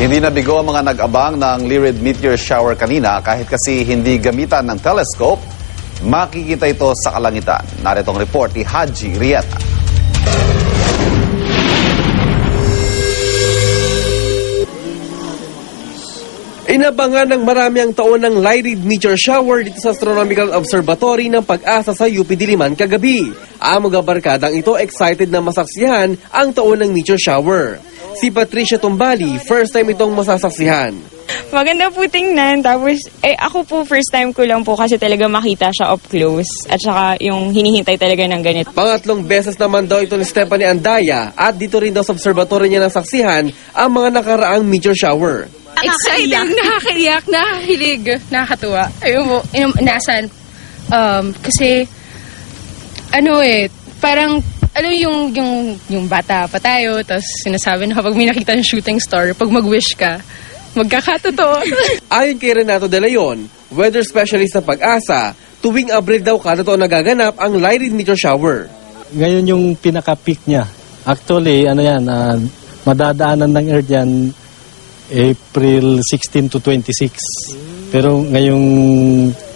Hindi nabigo ang mga nag-abang ng Lyrid meteor shower kanina kahit kasi hindi gamitan ng telescope, makikita ito sa kalangitan. Narito ang report ni Haji Rieta. Inabangan ng marami ang taon ng Lyrid meteor shower dito sa Astronomical Observatory ng Pag-asa sa UP Diliman kagabi. Ang mga barkadang ito excited na masaksihan ang taon ng meteor shower. Si Patricia Tumbali, first time itong masasaksihan. Maganda po tingnan. Tapos, ako po first time ko lang po kasi talaga makita siya up close. At saka yung hinihintay talaga ng ganito. Pangatlong beses naman daw ito ni Stephanie Andaya at dito rin daw sa observatory niya nasaksihan ang mga nakaraang meteor shower. Excited, nakakaiyak, nakakilig, nakakatuwa. Ayun po, inasan. Kasi, parang, yung bata pa tayo, tapos sinasabi na kapag may nakita ng shooting star, pag mag-wish ka, magkakatotoo. Ayon kay Renato De Leon, weather specialist ng Pag-asa, tuwing Abril daw kada taon nagaganap ang Lyrid meteor shower. Ngayon yung pinaka-peak niya. Actually, madadaanan ng Earth yan April 16 to 26. Pero ngayong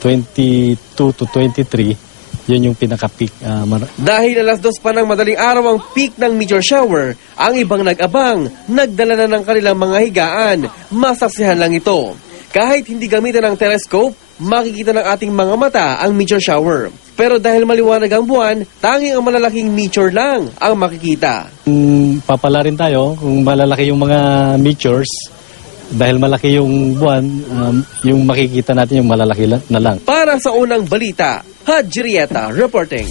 22 to 23, yun yung pinaka-peak. Dahil alas 2 pa ng madaling araw ang peak ng meteor shower, ang ibang nag-abang, nagdala na ng kanilang mga higaan. Masaksihan lang ito. Kahit hindi gamitan ng telescope, makikita ng ating mga mata ang meteor shower. Pero dahil maliwanag ang buwan, tanging ang malalaking meteor lang ang makikita. Papala rin tayo kung malalaki yung mga meteors. Dahil malaki yung buwan, yung makikita natin yung malalaki na lang. Para sa unang balita, Haji Rieta reporting.